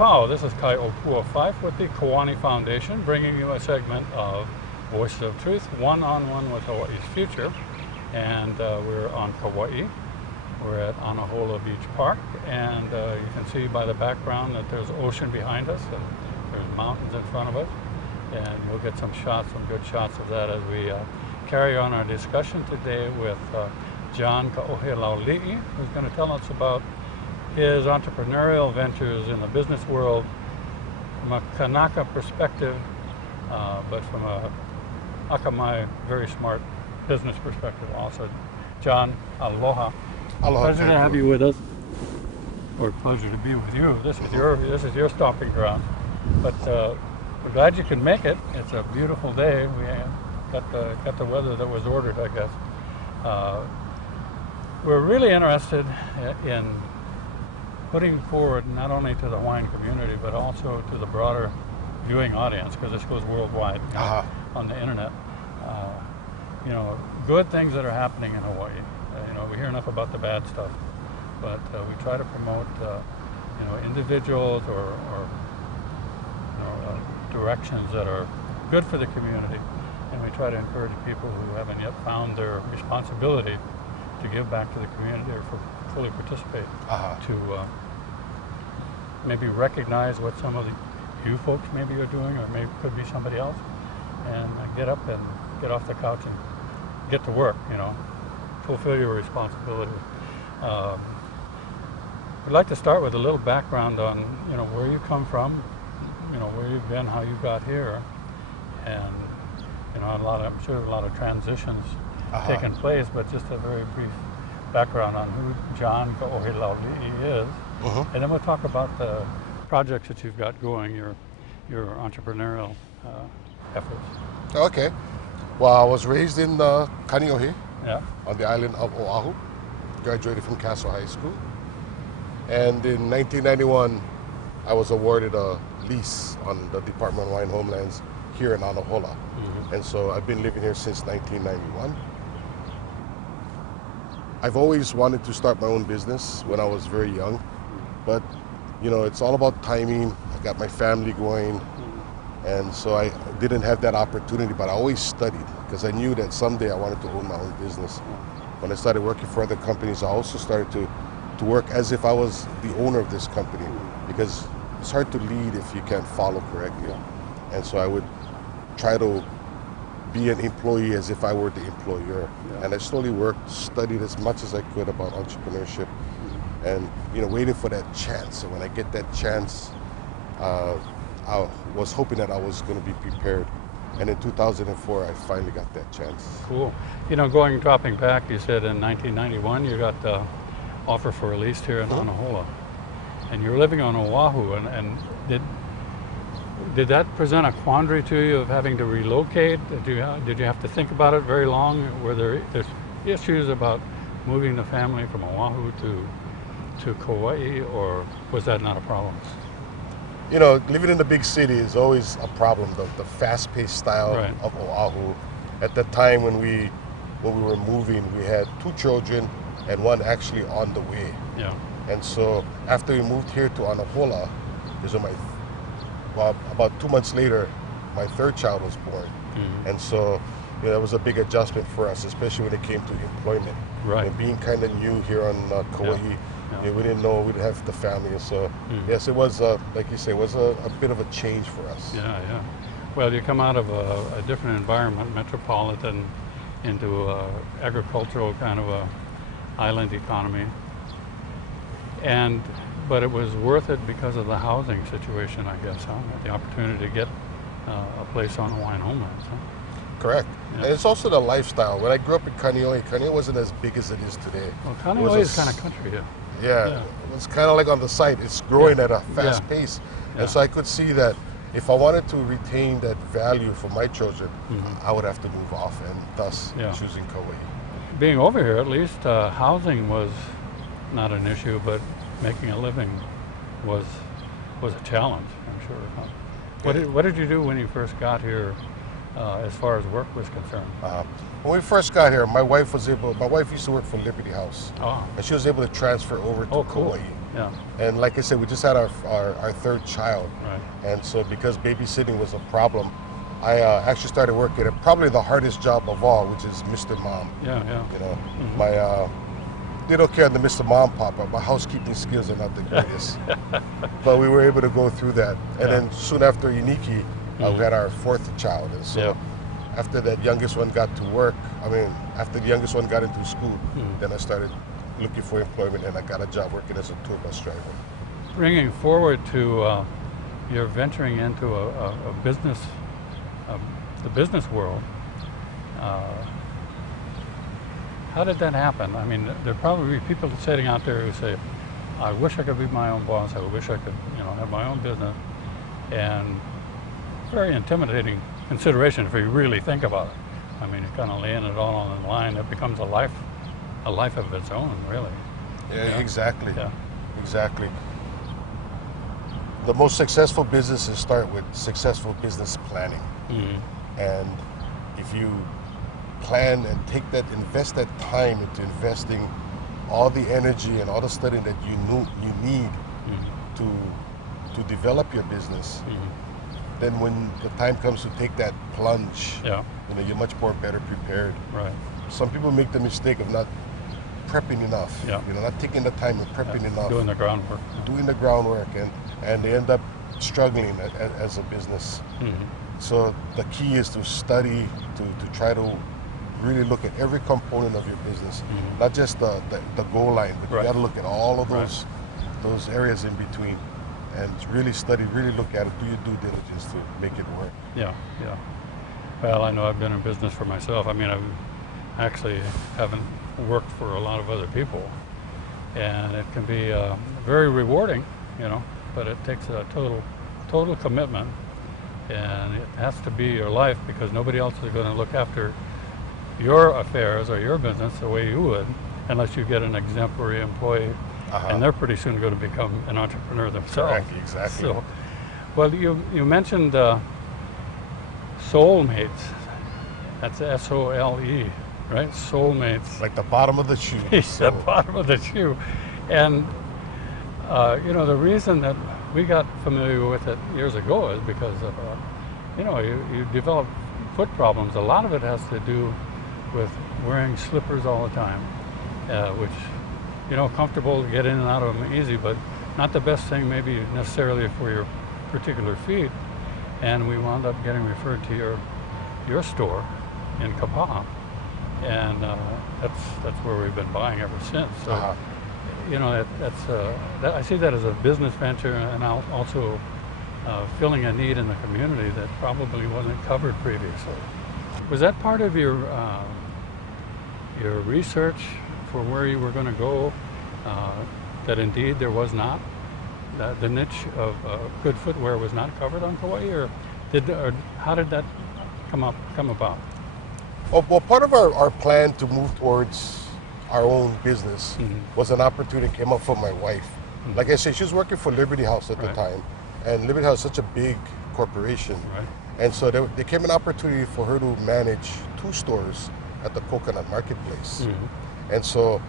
Pao. This is Kai Opua Fife with the Konani Foundation, bringing you a segment of Voices of Truth, one-on-one with Hawaii's future. And we're on Kauai. We're at Anahola Beach Park, and you can see by the background that there's ocean behind us, and there's mountains in front of us. And we'll get some good shots of that as we carry on our discussion today with John Ohelauli, who's going to tell us about his entrepreneurial ventures in the business world from a Kanaka perspective, but from a Akamai, very smart business perspective also. John, aloha. Aloha. Pleasure to have you with us, or pleasure to be with you. This is your stomping ground, but we're glad you could make it. It's a beautiful day. We got the weather that was ordered, I guess. We're really interested in putting forward not only to the Hawaiian community, but also to the broader viewing audience, because this goes worldwide on the internet. Good things that are happening in Hawaii. We hear enough about the bad stuff, but we try to promote, individuals or directions that are good for the community, and we try to encourage people who haven't yet found their responsibility to give back to the community or fully participate, to maybe recognize what some of you folks maybe are doing, or maybe could be somebody else, and get up and get off the couch and get to work, fulfill your responsibility. We'd like to start with a little background on, where you come from, where you've been, how you got here, and, I'm sure a lot of transitions taken place, but just a very brief background on who John Ohelauli is, and then we'll talk about the projects that you've got going, your entrepreneurial efforts. Okay. Well, I was raised in Kaneohe, on the island of Oahu. Graduated from Castle High School. And in 1991, I was awarded a lease on the Department of Hawaiian Homelands here in Anahola. And so I've been living here since 1991. I've always wanted to start my own business when I was very young, but it's all about timing. I got my family going, and so I didn't have that opportunity, but I always studied because I knew that someday I wanted to own my own business. When I started working for other companies, I also started to work as if I was the owner of this company, because it's hard to lead if you can't follow correctly. And so I would try to be an employee as if I were the employer. And I slowly worked, studied as much as I could about entrepreneurship, and waiting for that chance. So when I get that chance, I was hoping that I was going to be prepared. And in 2004, I finally got that chance. Cool. Dropping back, you said in 1991 you got the offer for a lease here in Anahola, and you were living on Oahu, and did that present a quandary to you of having to relocate? Did you have to think about it very long? Were there issues about moving the family from Oahu to Kauai, or was that not a problem? Living in the big city is always a problem, the fast-paced style of Oahu. At the time when we were moving, we had 2 children and 1 actually on the way. And so after we moved here to Anahola, about 2 months later, my 3rd child was born. And so that was a big adjustment for us, especially when it came to employment. And being kind of new here on Kauai, we didn't know we'd have the family. So yes, it was, like you say, it was a bit of a change for us. Well, you come out of a different environment, metropolitan, into agricultural kind of a island economy, but it was worth it because of the housing situation, I guess, the opportunity to get a place on Hawaiian homelands. Correct. And it's also the lifestyle. When I grew up in Kaneohe wasn't as big as it is today. Well, Kaneohe is kind of country, it was kind of like on the site. It's growing at a fast pace. And so I could see that if I wanted to retain that value for my children, I would have to move off, and thus choosing Kauai. Being over here, at least, housing was not an issue, but making a living was a challenge, I'm sure. What did you do when you first got here, as far as work was concerned? When we first got here, my wife used to work for Liberty House, and she was able to transfer over to Kauai. Yeah. And like I said, we just had our third child. Right. And so because babysitting was a problem, I actually started working at probably the hardest job of all, which is Mr. Mom. Yeah. Yeah. You know, my they don't care the Mr. Mom Pop, but my housekeeping skills are not the greatest. But we were able to go through that. And then soon after Iniki, we had our fourth child. And so after that youngest one got to work, after the youngest one got into school, then I started looking for employment, and I got a job working as a tour bus driver. Bringing forward to you're venturing into a business, the business world. How did that happen? I mean, there are probably people sitting out there who say, I wish I could be my own boss. I wish I could, have my own business. And very intimidating consideration if you really think about it. I mean, you're kind of laying it all on the line. It becomes a life of its own, really. Yeah, exactly. Yeah. Exactly. The most successful businesses start with successful business planning. And if you plan and invest that time into investing all the energy and all the studying that you need to develop your business, then when the time comes to take that plunge, you're much more better prepared. Right. Some people make the mistake of not prepping enough, not taking the time and prepping enough. Doing the groundwork. Doing the groundwork, and they end up struggling as a business. So the key is to study, to try to really look at every component of your business, not just the goal line, but you got to look at all of those areas in between, and really study, really look at it, do your due diligence to make it work. Yeah. Well, I know I've been in business for myself. I mean, I actually haven't worked for a lot of other people, and it can be very rewarding, but it takes a total commitment, and it has to be your life, because nobody else is going to look after your affairs or your business the way you would, unless you get an exemplary employee, and they're pretty soon going to become an entrepreneur themselves. Correct, exactly. So, well, you mentioned soulmates. That's SOLE, right? Soulmates. Like the bottom of the shoe. The bottom of the shoe. And the reason that we got familiar with it years ago is because of you develop foot problems. A lot of it has to do with wearing slippers all the time, which, comfortable to get in and out of them easy, but not the best thing maybe necessarily for your particular feet. And we wound up getting referred to your store in Kapaa, and that's where we've been buying ever since. So, I see that as a business venture, and also filling a need in the community that probably wasn't covered previously. Was that part of your research for where you were going to go? That indeed there was not the niche of good footwear was not covered on Kauai, or how did that come about? Well, part of our plan to move towards our own business was an opportunity that came up for my wife. Like I said, she was working for Liberty House at the time, and Liberty House is such a big corporation. Right. And so there came an opportunity for her to manage 2 stores at the Coconut Marketplace. And so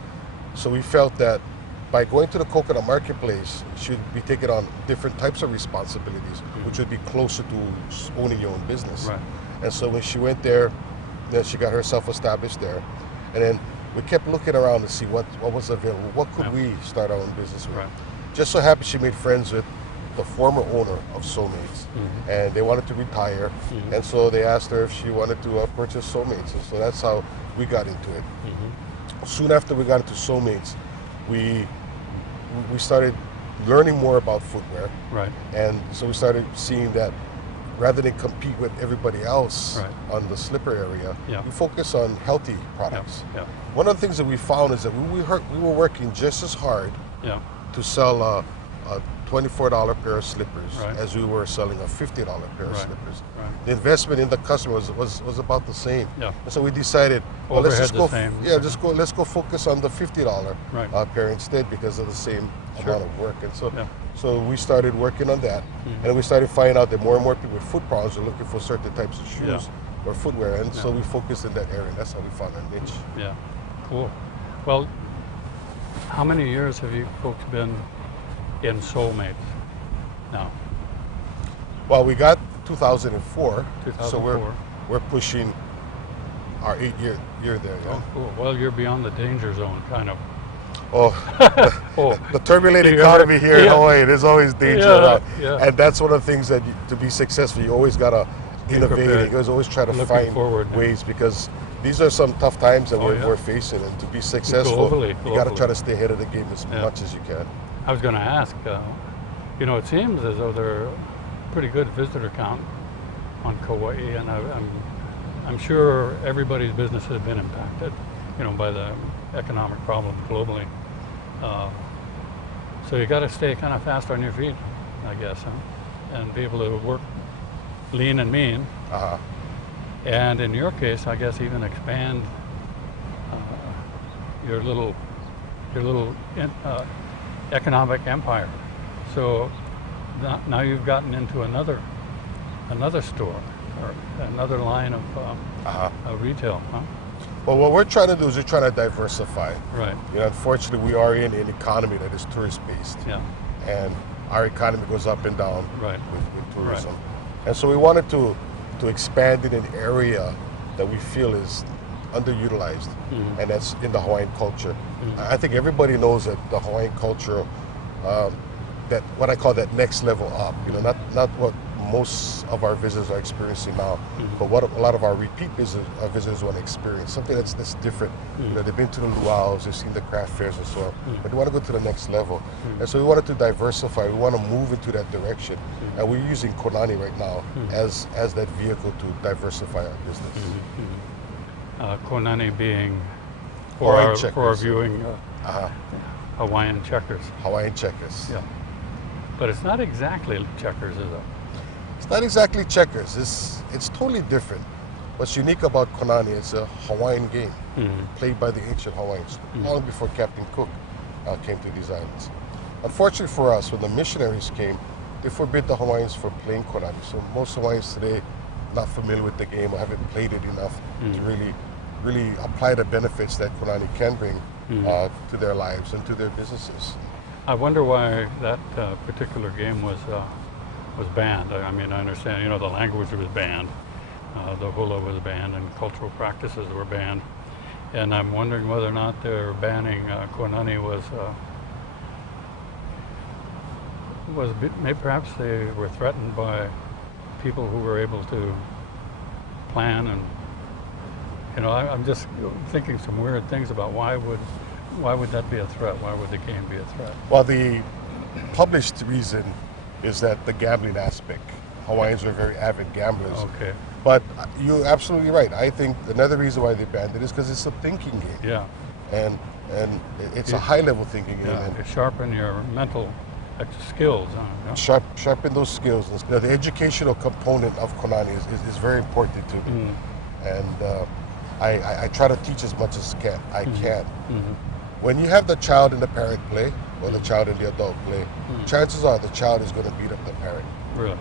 we felt that by going to the Coconut Marketplace, she would be taking on different types of responsibilities, which would be closer to owning your own business. Right. And so when she went there, then she got herself established there. And then we kept looking around to see what was available. What could we start our own business with? Right. Just so happened she made friends with the former owner of Soulmates, and they wanted to retire, and so they asked her if she wanted to purchase Soulmates, and so that's how we got into it. Soon after we got into Soulmates, we started learning more about footwear, and so we started seeing that rather than compete with everybody else on the slipper area, we focus on healthy products. One of the things that we found is that we were working just as hard to sell a $24 pair of slippers as we were selling a $50 pair of slippers. The investment in the customer was about the same. And so we decided, well, let's just let's go focus on the $50 pair instead, because of the same amount of work. And so we started working on that, and we started finding out that more and more people with foot problems are looking for certain types of shoes or footwear, and so we focused in that area, and that's how we found our niche. Yeah, cool. Well, how many years have you folks been in soulmates now? Well, we got 2004, so 2004. we're pushing our 8-year year there. Yeah. Oh, cool. Well, you're beyond the danger zone, kind of. Oh, Oh, the turbulent you economy ever- here in yeah. Hawaii, there's always danger Yeah, around. yeah. And that's one of the things that to be successful, you always got to innovate. prepared. You guys always try to Looking find forward, yeah. ways, because these are some tough times that Oh, yeah. we're facing. And to be successful, Globally, you got to globally. try to stay ahead of the game as Yeah. much as you can. I was going to ask, it seems as though there are pretty good visitor count on Kauai, and I'm sure everybody's business has been impacted, by the economic problem globally. So you got to stay kind of fast on your feet, I guess, and be able to work lean and mean. Uh-huh. And in your case, I guess even expand your little economic empire. So now you've gotten into another store or another line of retail, huh? Well, what we're trying to do is we're trying to diversify. Right. Unfortunately, we are in an economy that is tourist-based. Yeah. And our economy goes up and down Right. with tourism. And so we wanted to expand in an area that we feel is underutilized, and that's in the Hawaiian culture. I think everybody knows that the Hawaiian culture, that what I call that next level up, not what most of our visitors are experiencing now, but what a lot of our repeat visitors want to experience, something that's different. They've been to the luau's, they've seen the craft fairs and so on, but they want to go to the next level. And so we wanted to diversify, we want to move into that direction, and we're using Konani right now as that vehicle to diversify our business. Konani being Hawaiian for our checkers. viewing Hawaiian checkers. Hawaiian checkers. Yeah. But it's not exactly checkers, is it? It's not exactly checkers. It's totally different. What's unique about Konani, it's a Hawaiian game played by the ancient Hawaiians, long before Captain Cook came to these islands. Unfortunately for us, when the missionaries came, they forbid the Hawaiians from playing Konani. So most Hawaiians today not familiar with the game or haven't played it enough to really apply the benefits that Konani can bring to their lives and to their businesses. I wonder why that particular game was banned. I mean, I understand, the language was banned, the hula was banned, and cultural practices were banned. And I'm wondering whether or not their banning Konani maybe perhaps they were threatened by people who were able to plan, and I'm just thinking some weird things about why would that be a threat? Why would the game be a threat? Well, the published reason is that the gambling aspect. Hawaiians are very avid gamblers. Okay. But you're absolutely right. I think another reason why they banned it is because it's a thinking game. Yeah. And it's a high-level thinking game. Yeah. And To sharpen your mental skills. sharpen those skills. The educational component of Konani is very important to me. And I try to teach as much as I can. When you have the child and the parent play, or the child and the adult play, chances are the child is going to beat up the parent. Really?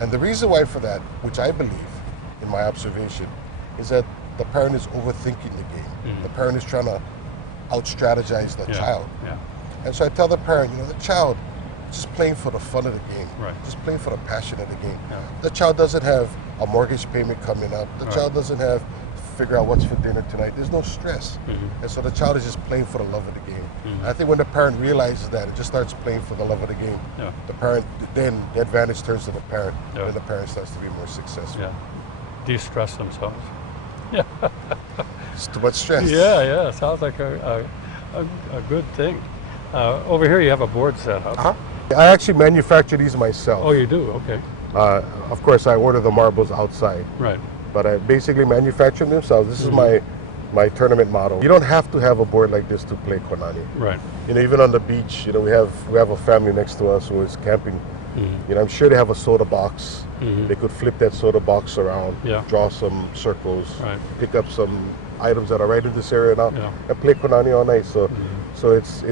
And the reason why for that, which I believe, in my observation, is that the parent is overthinking the game. The parent is trying to out-strategize the child. Yeah. And so I tell the parent, the child is just playing for the fun of the game. Right. Just playing for the passion of the game. Yeah. The child doesn't have a mortgage payment coming up. The Right. child doesn't have figure out what's for dinner tonight. There's no stress. And so the child is just playing for the love of the game. I think when the parent realizes that, it just starts playing for the love of the game. Yeah. The parent, then the advantage turns to the parent, Yeah. and the parent starts to be more successful. Yeah. De-stress themselves. Yeah. It's too much stress. Yeah. Sounds like a good thing. Over here you have a board set up. I actually manufacture these myself. Oh, you do? Okay. Of course, I order the marbles outside, Right. but I basically manufacture them themselves. This is my tournament model. You don't have to have a board like this to play Konani. Right. Even on the beach, we have a family next to us who is camping. I'm sure they have a soda box. They could flip that soda box around, Yeah. draw some circles, Right. pick up some items that are right in this area now, Yeah. and play Konani all night. So, so it's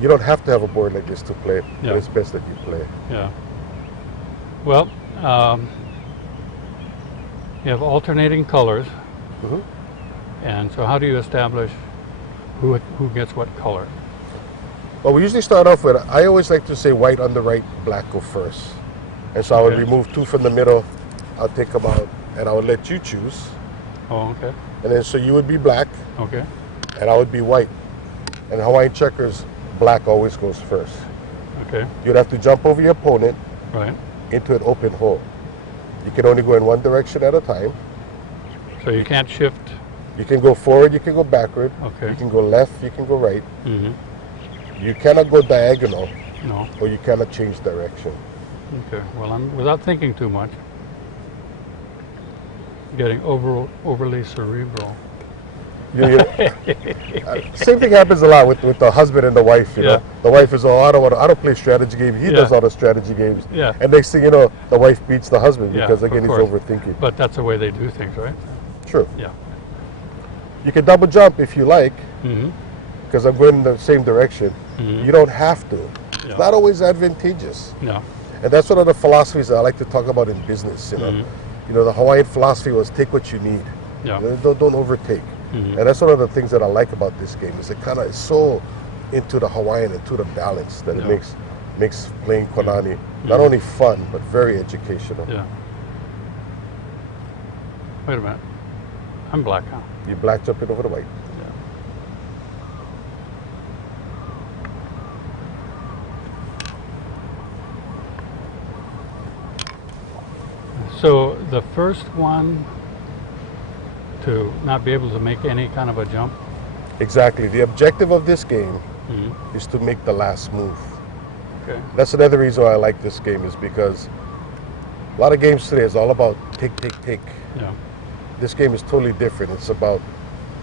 you don't have to have a board like this to play, Yeah. but it's best that you play. Yeah. Well, you have alternating colors, and so how do you establish who gets what color? Well, we usually start off with, I always like to say white on the right, black go first. And so I would Okay. remove 2 from the middle, I'll take them out, and I would let you choose. Oh, okay. And then so you would be black, Okay. and I would be white. And Hawaiian checkers, black always goes first. Okay. You'd have to jump over your opponent Right. into an open hole. You can only go in one direction at a time. So you can't shift. You can go forward, you can go backward, Okay. you can go left, you can go right. Mm-hmm. You cannot go diagonal, No. or you cannot change direction. Okay. Well, I'm without thinking too much. Getting overly cerebral. Same thing happens a lot with the husband and the wife. You Yeah. know, the wife is, I don't play strategy games. He Yeah. does all the strategy games. Yeah. And next thing you know, the wife beats the husband Yeah, because of again he's course. overthinking. But that's the way they do things, right? True. Yeah. You can double jump if you like, Mm-hmm. because I'm going in the same direction. Mhm. You don't have to. Yeah. It's not always advantageous. No. And that's one of the philosophies that I like to talk about in business. Mhm. You know, the Hawaiian philosophy was take what you need. Yeah. You know, don't overtake. Mhm. And that's one of the things that I like about this game is it kind of is so into the Hawaiian, into the balance that it Yeah. makes playing Konani not only fun but very educational. Yeah. Wait a minute. I'm black, huh? You black jumping over the white. Yeah. So the first one to not be able to make any kind of a jump. Exactly. The objective of this game Mm-hmm. is to make the last move. Okay. That's another reason why I like this game is because a lot of games today is all about take. Yeah. This game is totally different. It's about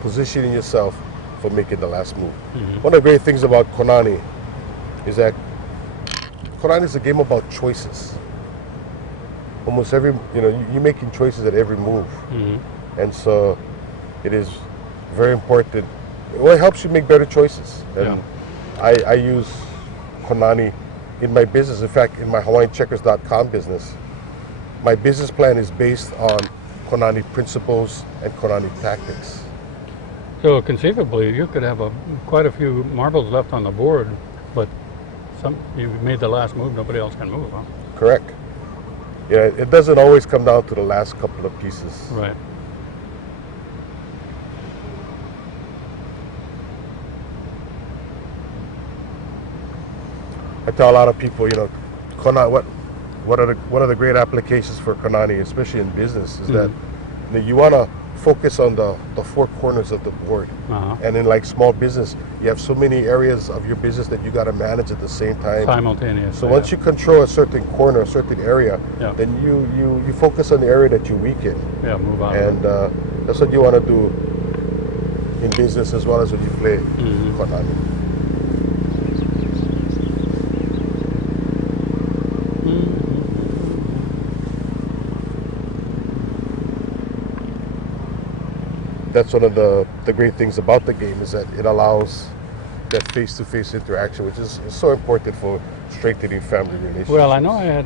positioning yourself for making the last move. Mhm. One of the great things about Konani is that Konani is a game about choices. Almost every, you're making choices at every move. Mm-hmm. And so it is very important. Well, it helps you make better choices. And I use Konani in my business. In fact, in my HawaiianCheckers.com business, my business plan is based on Konani principles and Konani tactics. So conceivably, you could have quite a few marbles left on the board, but you made the last move. Nobody else can move, huh? Correct. Yeah, it doesn't always come down to the last couple of pieces. Right. I tell a lot of people, Konani, one of the great applications for Konani, especially in business, is that you want to focus on the 4 corners of the board. Uh-huh. And in like small business, you have so many areas of your business that you got to manage at the same time. Simultaneously. So once you control a certain corner, a certain area, Yeah. then you focus on the area that you weaken. Yeah, move on. And that's what you want to do in business as well as when you play Konani. That's one of the great things about the game is that it allows that face-to-face interaction, which is so important for strengthening family relationships. Well, I know I had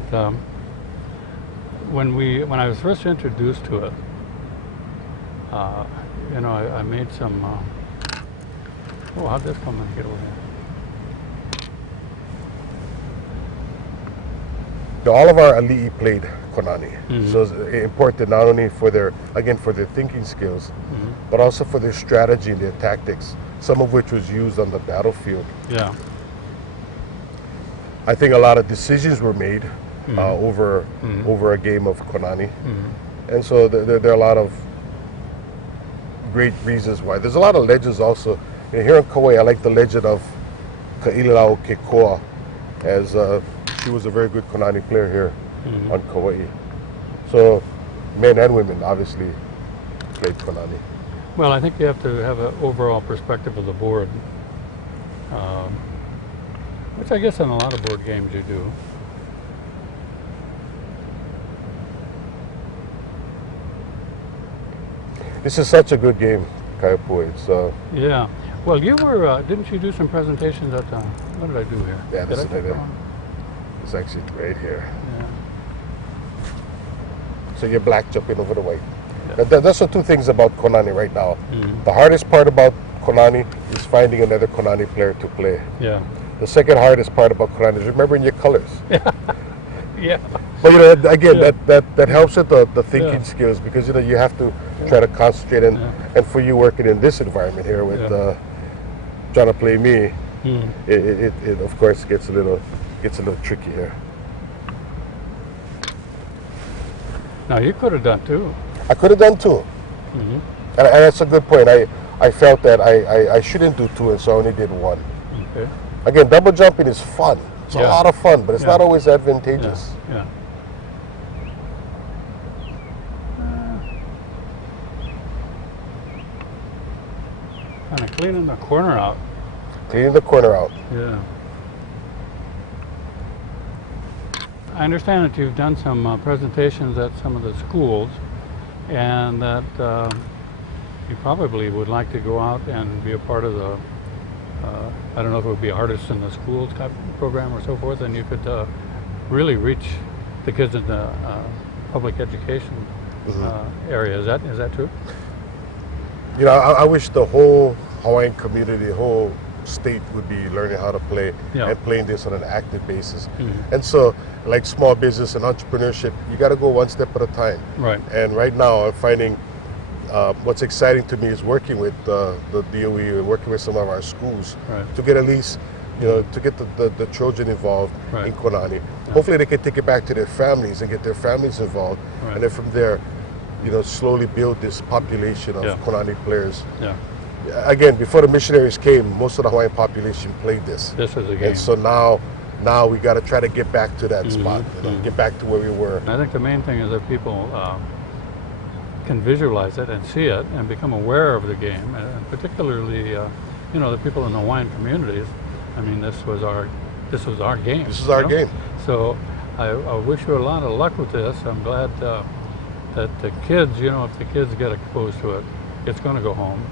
when I was first introduced to it. I made some. How'd this come and get over here? All of our ali'i played Konani, so it's important not only for their thinking skills, but also for their strategy and their tactics. Some of which was used on the battlefield. Yeah. I think a lot of decisions were made over a game of Konani, and so there are a lot of great reasons why. There's a lot of legends also. And here in Kauai, I like the legend of Ka'ilau Kekoa, as she was a very good Konani player here on Kauai. So men and women obviously played Konani. Well, I think you have to have an overall perspective of the board, which I guess in a lot of board games you do. This is such a good game, Kaiapui. So Yeah. Well, you were, didn't you do some presentations at, what did I do here? yeah, this Did is I right do there. one? It's actually right here. Yeah. So you're black jumping over the white. Yeah. That's the 2 things about Konani right now. Mhm. The hardest part about Konani is finding another Konani player to play. Yeah. The second hardest part about Konani is remembering your colors. Yeah. But you know, again, Yeah. that helps with the thinking Yeah. skills, because you know you have to try to concentrate, and for you working in this environment here with trying to play me, it of course gets a little tricky here. Now you could have done two. I could have done two, and that's a good point. I felt that I shouldn't do two, and so I only did one. Okay. Again, double jumping is fun. It's a lot of fun, but it's not always advantageous. Yeah. Kind of cleaning the corner out. Cleaning the corner out. Yeah. I understand that you've done some presentations at some of the schools, and that you probably would like to go out and be a part of the, I don't know if it would be Artists in the Schools type program or so forth, and you could really reach the kids in the public education area. Is that true? You know, I wish the whole Hawaiian community, the whole state would be learning how to play and playing this on an active basis. And so, like small business and entrepreneurship, you got to go one step at a time. Right. And right now, I'm finding what's exciting to me is working with the DOE and working with some of our schools to get at least, you know, to get the children involved in Konani. Hopefully, they can take it back to their families and get their families involved, and then from there, you know, slowly build this population of Konani players. Again, before the missionaries came, most of the Hawaiian population played this. This is a game. And so now we got to try to get back to that spot, you know, get back to where we were. I think the main thing is that people can visualize it and see it and become aware of the game, and particularly, you know, the people in the Hawaiian communities. I mean, this was our game. This is our game. So I wish you a lot of luck with this. I'm glad that the kids, you know, if the kids get exposed to it, it's going to go home,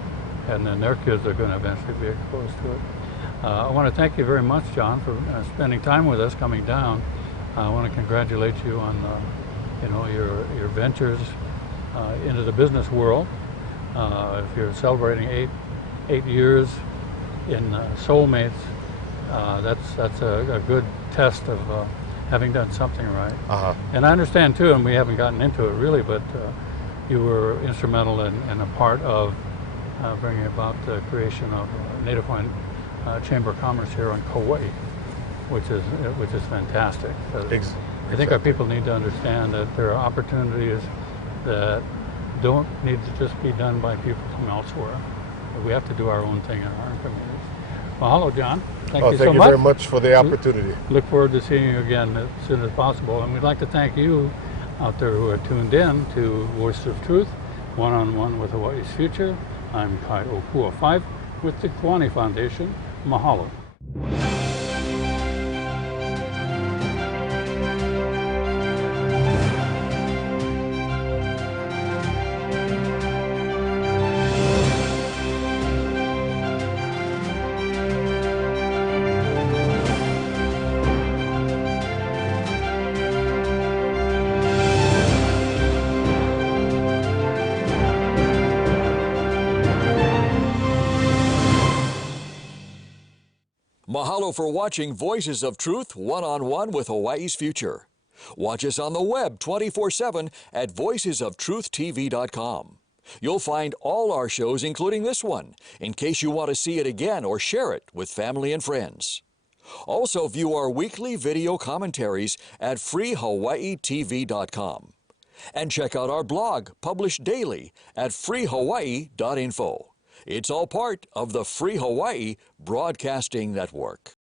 and then their kids are going to eventually be exposed to it. I want to thank you very much, John, for spending time with us, coming down. I want to congratulate you on, you know, your ventures into the business world. If you're celebrating eight years in Soulmates, that's a good test of having done something right. And I understand too, and we haven't gotten into it really, but you were instrumental and a part of bringing about the creation of Native Hawaiian Chamber of Commerce here on Kauai, which is fantastic. I think our people need to understand that there are opportunities that don't need to just be done by people from elsewhere. We have to do our own thing in our communities. Well, hello, John. Thank you so much. Thank you very much for the opportunity. Look forward to seeing you again as soon as possible. And we'd like to thank you out there who are tuned in to Voice of Truth, One-on-One with Hawaii's Future. I'm Kai Opua 5 with the Konani Foundation. Mahalo. Mahalo for watching Voices of Truth One-on-One with Hawaii's Future. Watch us on the web 24/7 at voicesoftruthtv.com. You'll find all our shows, including this one, in case you want to see it again or share it with family and friends. Also view our weekly video commentaries at freehawaiitv.com. And check out our blog, published daily, at freehawaii.info. It's all part of the Free Hawaii Broadcasting Network.